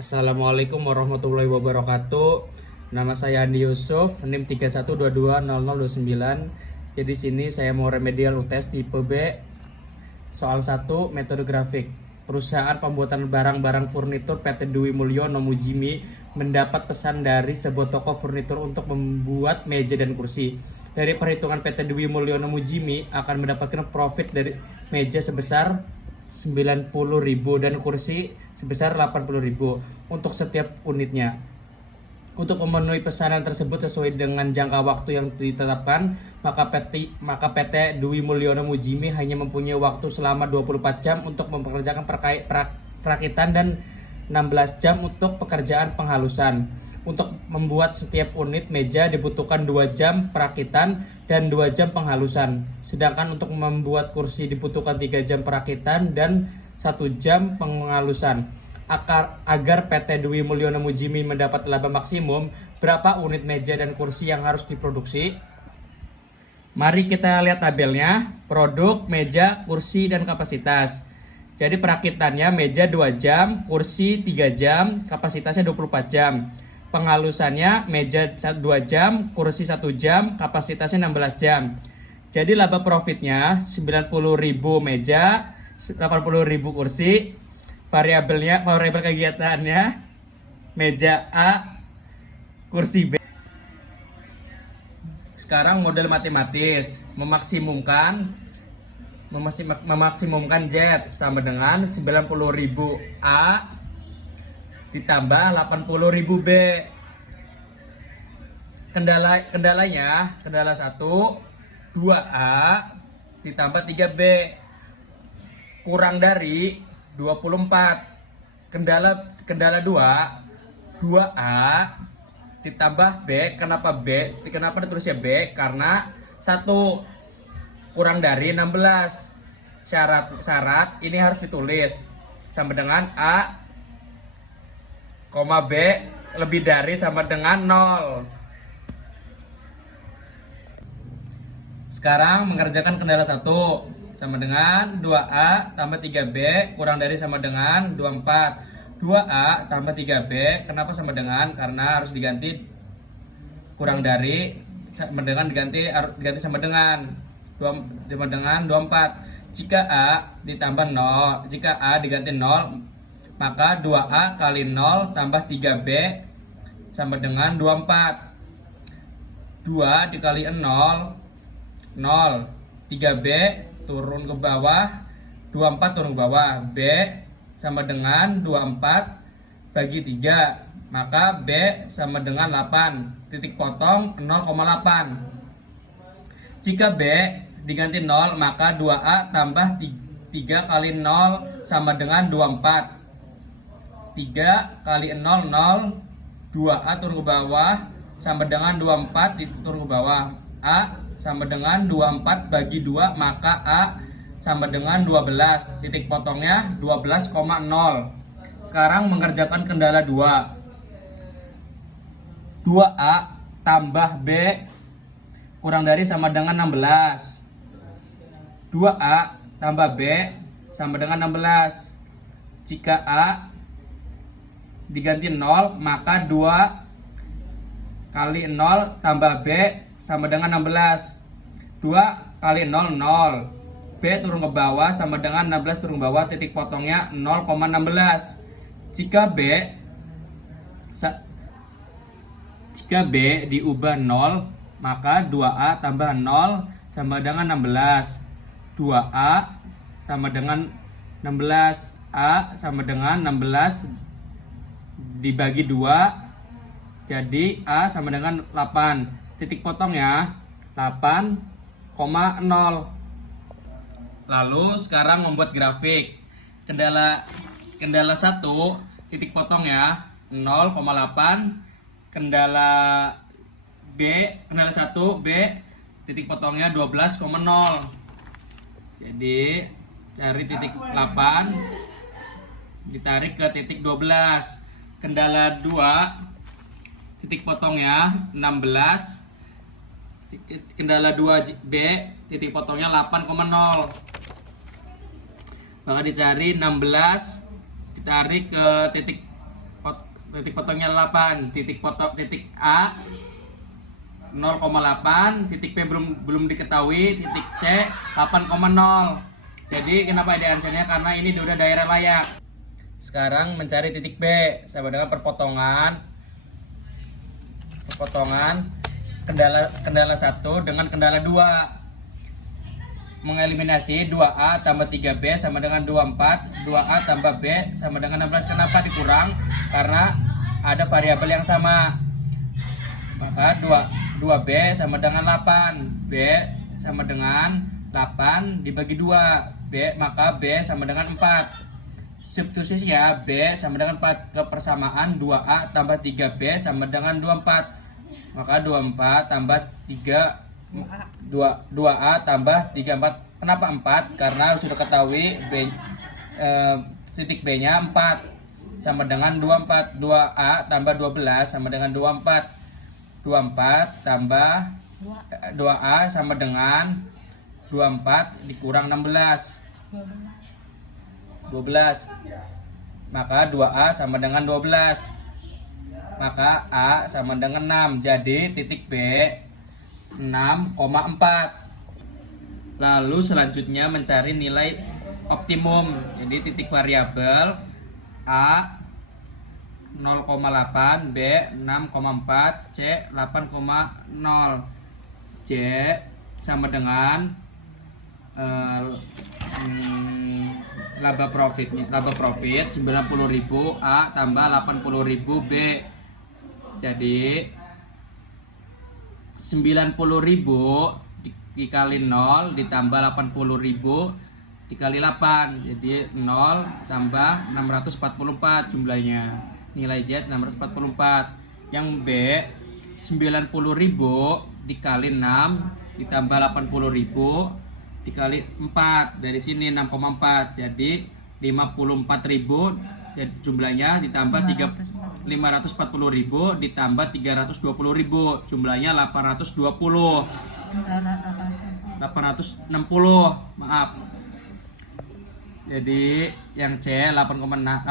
Assalamualaikum warahmatullahi wabarakatuh. Nama saya Andi Yusuf, NIM 31220029. Jadi sini saya mau remedial UTS tipe B. Soal 1, metode grafik. Perusahaan pembuatan barang-barang furnitur PT Dwi Mulyono Mujimi mendapat pesan dari sebuah toko furnitur untuk membuat meja dan kursi. Dari perhitungan PT Dwi Mulyono Mujimi akan mendapatkan profit dari meja sebesar 90.000 dan kursi sebesar 80.000 untuk setiap unitnya. Untuk memenuhi pesanan tersebut sesuai dengan jangka waktu yang ditetapkan, maka PT Dwi Mulyono Mujimi hanya mempunyai waktu selama 24 jam untuk mempekerjakan perakitan dan 16 jam untuk pekerjaan penghalusan. Untuk membuat setiap unit meja dibutuhkan 2 jam perakitan dan 2 jam penghalusan. Sedangkan untuk membuat kursi dibutuhkan 3 jam perakitan dan 1 jam penghalusan. Agar PT Dwi Mulyono Mujimi mendapat laba maksimum, berapa unit meja dan kursi yang harus diproduksi? Mari kita lihat tabelnya. Produk, meja, kursi, dan kapasitas. Jadi perakitannya meja 2 jam, kursi 3 jam, kapasitasnya 24 jam. Penghalusannya meja 2 jam, kursi 1 jam, kapasitasnya 16 jam. Jadi laba profitnya 90.000 meja, 80.000 kursi. Variabel kegiatannya meja A, kursi B. Sekarang model matematis memaksimumkan Z sama dengan 90.000 A ditambah 80.000 B. Kendalanya 1, 2A ditambah 3B kurang dari 24. Kendala 2A ditambah B. Kenapa B? Kenapa ditulisnya B? Karena 1 kurang dari 16. Syarat ini harus ditulis sama dengan A, B lebih dari sama dengan 0. Sekarang mengerjakan kendala 1 sama dengan 2A tambah 3B kurang dari sama dengan 24. 2A tambah 3B kenapa sama dengan? Karena harus diganti kurang dari sama dengan diganti sama dengan 24. Jika A ditambah 0, jika A diganti 0, maka 2A kali 0 tambah 3B sama dengan 24. 2 dikali 0, 0. 3B turun ke bawah, 24 turun ke bawah. B sama dengan 24 bagi 3. Maka B sama dengan 8. Titik potong 0,8. Jika B diganti 0, maka 2A tambah 3 kali 0 sama dengan 24. 3 kali 0, 0. 2A turun ke bawah sama dengan 24 turun ke bawah. A sama dengan 24 bagi 2, maka A sama dengan 12. Titik potongnya 12,0. Sekarang mengerjakan kendala 2. 2A tambah B kurang dari sama dengan 16. 2A tambah B sama dengan 16. Jika A diganti 0, maka 2 kali 0 tambah B sama dengan 16. 2 kali 0, 0. B turun ke bawah sama dengan 16 turun ke bawah. Titik potongnya 0,16. Jika B diubah 0, maka 2A tambah 0 sama dengan 16. 2A sama dengan 16. A sama dengan 16 dibagi 2, jadi A sama dengan 8. Titik potongnya 8,0. Lalu sekarang membuat grafik. Kendala 1, titik potongnya 0,8. Kendala 1 B, titik potongnya 12,0. Jadi cari titik 8, ditarik ke titik 12. Kendala 2, titik potongnya 16. Kendala 2B, titik potongnya 8,0. Maka dicari 16, ditarik ke titik titik potongnya 8, titik potong titik A 0,8, titik P belum diketahui, titik C 8,0. Jadi kenapa ada answernya? Karena ini udah daerah layak. Sekarang mencari titik B sama dengan perpotongan kendala 1 dengan kendala 2. Mengeliminasi 2A tambah 3B sama dengan 24, 2A tambah B sama dengan 16. Kenapa dikurang? Karena ada variabel yang sama. Maka 2B sama dengan 8, B sama dengan 8 dibagi 2, maka B sama dengan 4. Substitusinya B sama dengan 4 ke persamaan 2A tambah 3B sama dengan 24. Maka 24 tambah 3 2A tambah 34. Kenapa 4? Karena sudah ketahui titik B nya 4 sama dengan 24. 2A tambah 12 sama dengan 24. 24 tambah 2A sama dengan 24 dikurang 16 12. Maka 2A sama dengan 12. Maka A sama dengan 6. Jadi titik B 6,4. Lalu selanjutnya mencari nilai optimum. Jadi titik variabel A 0,8, B 6,4, C 8,0. C sama dengan laba profit 90.000, A tambah 80.000 B. Jadi 90.000 dikali 0 ditambah 80.000 dikali 8, jadi 0 tambah 644 jumlahnya. Nilai Z 644. Yang B 90.000 dikali 6 ditambah 80.000 dikali 4, dari sini 6,4, jadi 54.000, jadi jumlahnya ditambah 540.000 ditambah 320.000, jumlahnya 860, maaf. Jadi yang C 8,0,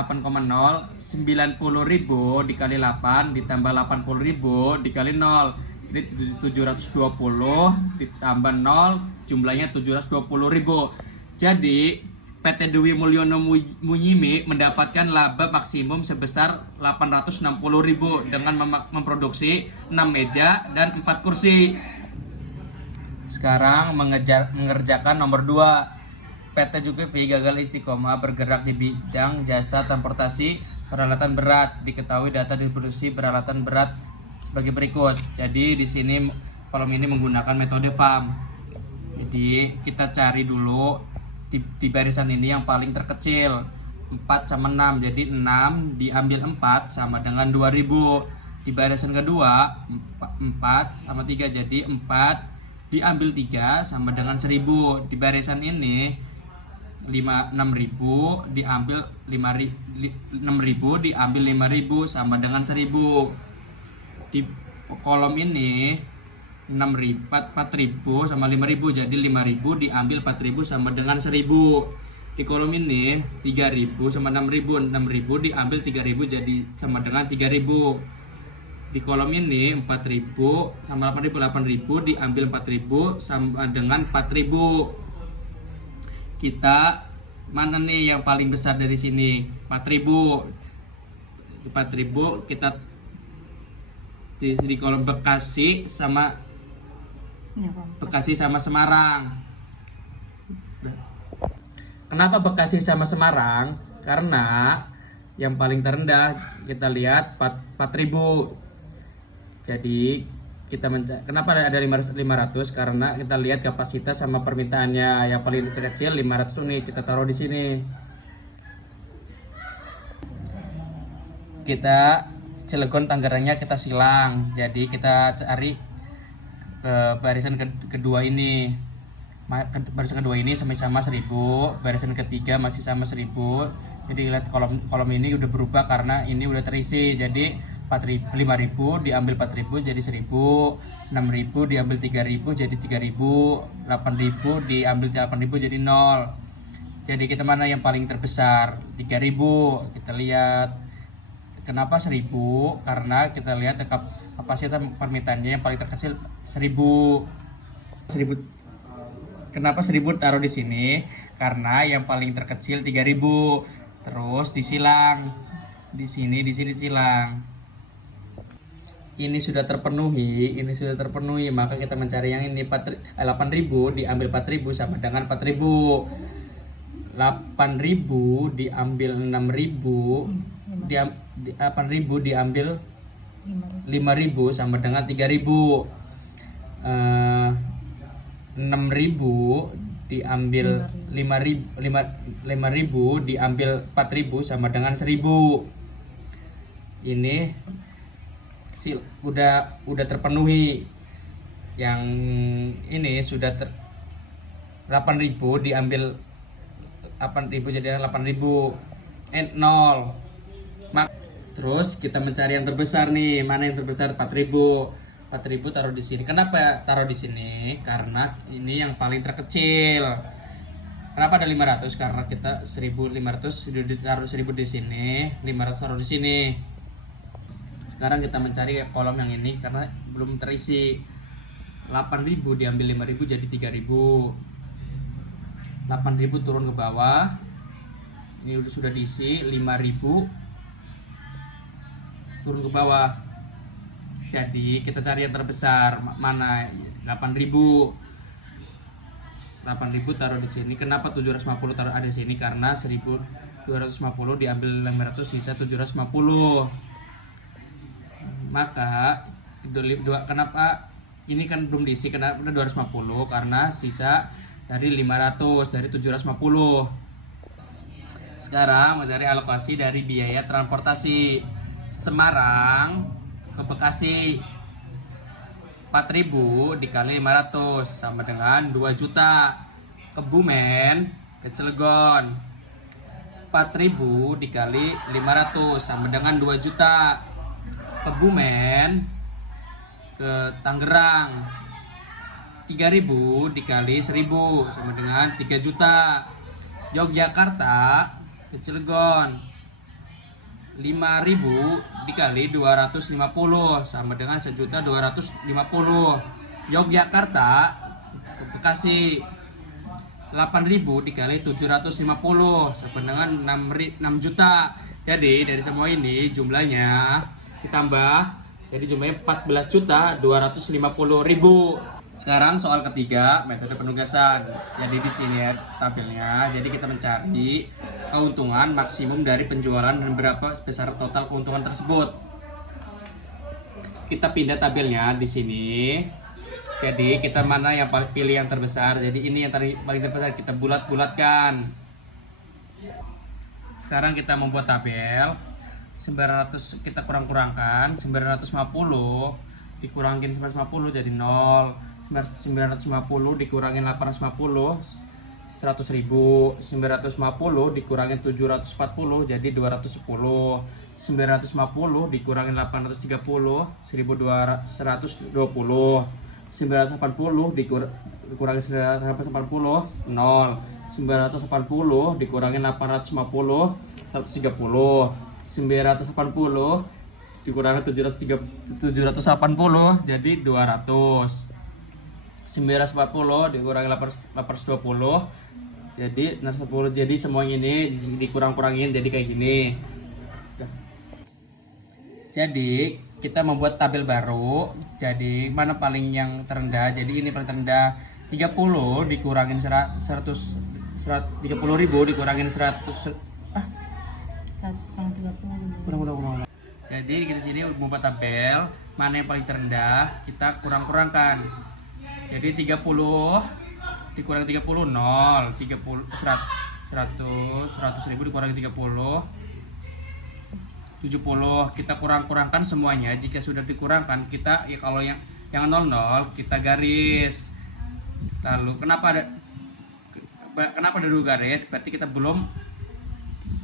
90.000 dikali 8 ditambah 80.000 dikali 0, jadi 720 ditambah 0, jumlahnya 720.000. Jadi PT Dwi Mulyono Munyimi mendapatkan laba maksimum sebesar 860.000 dengan memproduksi 6 meja dan 4 kursi. Sekarang mengerjakan nomor 2. PT Jukvi gagal istiqomah bergerak di bidang jasa transportasi peralatan berat. Diketahui data distribusi peralatan berat sebagai berikut. Jadi di sini kolom ini menggunakan metode FAM. Jadi kita cari dulu di barisan ini yang paling terkecil 4 sama 6. Jadi 6 diambil 4 sama dengan 2000. Di barisan kedua 4 sama 3, jadi 4 diambil 3 sama dengan 1000. Di barisan ini 6.000 diambil 6.000 diambil 5.000 sama dengan 1.000. Di kolom ini 4.000 sama 5.000, jadi 5.000 diambil 4.000 sama dengan 1.000. Di kolom ini 3.000 sama 6.000, 6.000 diambil 3.000 jadi sama dengan 3.000. Di kolom ini 4.000 sama 8.000, 8.000 diambil 4.000 sama dengan 4.000. Kita mana nih yang paling besar dari sini? 4.000. 4.000 kita di kolom Bekasi sama Semarang. Kenapa Bekasi sama Semarang? Karena yang paling terendah kita lihat 4.000. Jadi kita kenapa ada 500? Karena kita lihat kapasitas sama permintaannya. Yang paling kecil 500 unit, kita taruh di sini. Kita Cilegon Tangerangnya kita silang. Jadi kita cari ke barisan kedua ini. Barisan kedua ini sama-sama 1.000, barisan ketiga masih sama 1.000. Jadi lihat kolom ini udah berubah karena ini udah terisi. Jadi 5.000 diambil 4.000 jadi 1.000, 6.000 diambil 3.000 jadi 3.000, 8.000 diambil 8.000 jadi 0. Jadi kita mana yang paling terbesar? 3.000. Kita lihat Kenapa 1000? Karena kita lihat kapasitas permintaannya yang paling terkecil 1000. 1000. Kenapa 1000 taruh di sini? Karena yang paling terkecil 3000. Terus disilang. Di sini silang. Ini sudah terpenuhi, maka kita mencari yang ini 8.000 diambil 4.000 sama dengan 4.000. 8.000 diambil 6.000 8.000 diambil 5.000 sama dengan 3.000. 6.000 diambil 5.000 diambil 4.000 sama dengan 1.000. Ini udah terpenuhi. Yang ini sudah 8.000 diambil 8.000 jadi 8.000 0. Terus kita mencari yang terbesar nih. Mana yang terbesar? 4.000. 4.000 taruh di sini. Kenapa taruh di sini? Karena ini yang paling terkecil. Kenapa ada 500? Karena kita 1.500 taruh 1.000 di sini, 500 taruh di sini. Sekarang kita mencari kolom yang ini karena belum terisi. 8.000 diambil 5.000 jadi 3.000. 8.000 turun ke bawah. Ini sudah diisi. 5.000 turun ke bawah. Jadi kita cari yang terbesar. Mana? 8.000. 8.000 taruh di sini. Kenapa 750 taruh ada di sini? Karena 1.250 diambil 500 sisa 750. Maka kenapa ini kan belum diisi? Kenapa 250? Karena sisa dari 500 dari 750. Sekarang mencari alokasi dari biaya transportasi Semarang ke Bekasi. 4.000 dikali 500 sama dengan 2 juta. Kebumen ke Cilegon. 4.000 dikali 500 sama dengan 2 juta. Kebumen ke Tangerang. 3.000 dikali 1.000 sama dengan 3 juta. Yogyakarta ke Cilegon. 5.000 dikali 250 sama dengan 1.250. Yogyakarta ke Bekasi. 8.000 dikali 750 sama dengan 6 juta. Jadi dari semua ini jumlahnya ditambah jadi jumlahnya 14.250.000. Sekarang soal ketiga, metode penugasan. Jadi di sini ya tabelnya. Jadi kita mencari keuntungan maksimum dari penjualan dan berapa besar total keuntungan tersebut. Kita pindah tabelnya di sini. Jadi kita mana yang pilih yang terbesar. Jadi ini yang paling terbesar kita bulat-bulatkan. Sekarang kita membuat tabel. 900 kita kurang-kurangkan. 950 dikurangin 950 jadi 0. 950 dikurangin 850 100.000. 950 dikurangin 740 jadi 210. 950 dikurangin 830 1.220. 980 dikurangin 180 0. 980 dikurangin 850 130. 980 dikurangin 780 jadi 200. 940 dikurangi 820 jadi 10. Jadi semuanya ini dikurang-kurangin jadi kayak gini. Jadi kita membuat tabel baru. Jadi mana paling yang terendah? Jadi ini paling terendah 30 dikurangin 130.000 dikurangin 100 kurang. Jadi di sini membuat tabel mana yang paling terendah kita kurang-kurangkan. Jadi 30 dikurangi 30 0, 100.000 dikurangi 30 70. Kita kurang-kurangkan semuanya. Jika sudah dikurangkan kita ya kalau yang 00 kita garis. Lalu kenapa ada 2 garis? Berarti kita belum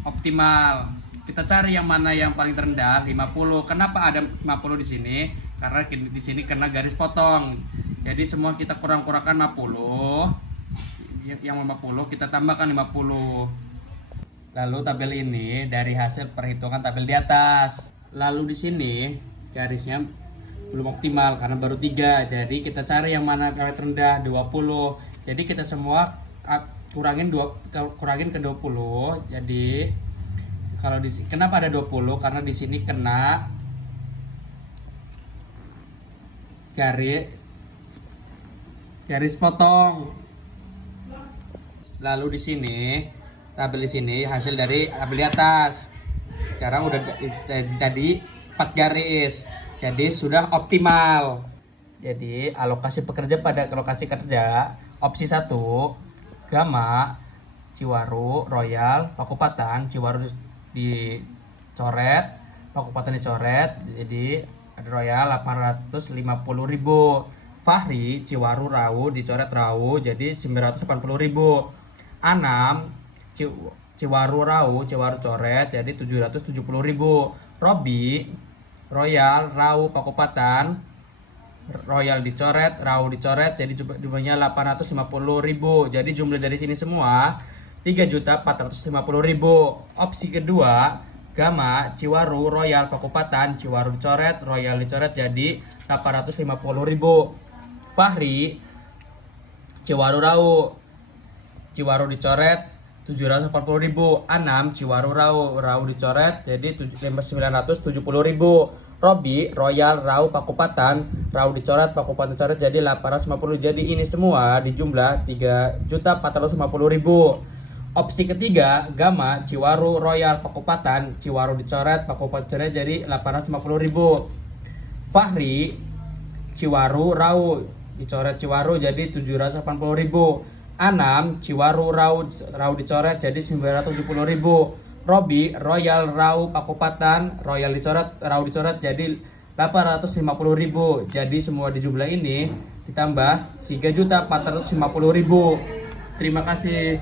optimal. Kita cari yang mana yang paling terendah 50. Kenapa ada 50 di sini? Karena di sini kena garis potong. Jadi semua kita kurang-kurangkan 50. Yang 50 kita tambahkan 50. Lalu tabel ini dari hasil perhitungan tabel di atas. Lalu di sini garisnya belum optimal karena baru 3. Jadi kita cari yang mana garis rendah 20. Jadi kita semua kurangin ke 20. Jadi kalau kenapa ada 20? Karena di sini kena garis potong. Lalu di sini tabel di sini hasil dari tabel di atas. Sekarang udah tadi 4 garis. Jadi sudah optimal. Jadi alokasi pekerja pada lokasi kerja opsi 1 Gama, Ciwaru, Royal, Pakupatan. Ciwaru dicoret, Pakupatan dicoret. Jadi ada Royal 850.000. Fahri, Ciwaru, Rawu dicoret Rawu jadi 980.000. Anam, Ciwaru, Rawu, Ciwaru coret jadi 770.000. Robi, Royal, Rawu, Pakupatan. Royal dicoret, Rawu dicoret jadi jumlahnya 850.000. Jadi jumlah dari sini semua 3.450.000. Opsi kedua Gama, Ciwaru, Royal, Pakupatan. Ciwaru dicoret, Royal dicoret jadi 850.000. Fahri, Ciwaru, Rawu, Ciwaru dicoret 780.000. Anam, Ciwaru, Rawu dicoret jadi 970.000. Robi, Royal, Rawu, Pakupatan. Rawu dicoret, Pakupatan dicoret jadi 850. Jadi ini semua dijumlah 3.450.000. Opsi ketiga Gama, Ciwaru, Royal, Pakupatan. Ciwaru dicoret, Pakupatan dicoret jadi 850.000. Fahri, Ciwaru, Rawu dicoret, Ciwaru jadi 780.000. Anam, Ciwaru, Rawu dicoret jadi 970.000. Robi, Royal, Rawu, Pakupatan. Royal dicoret, Rawu dicoret jadi 850.000. Jadi semua di jumlah ini ditambah 3.450.000. Terima kasih.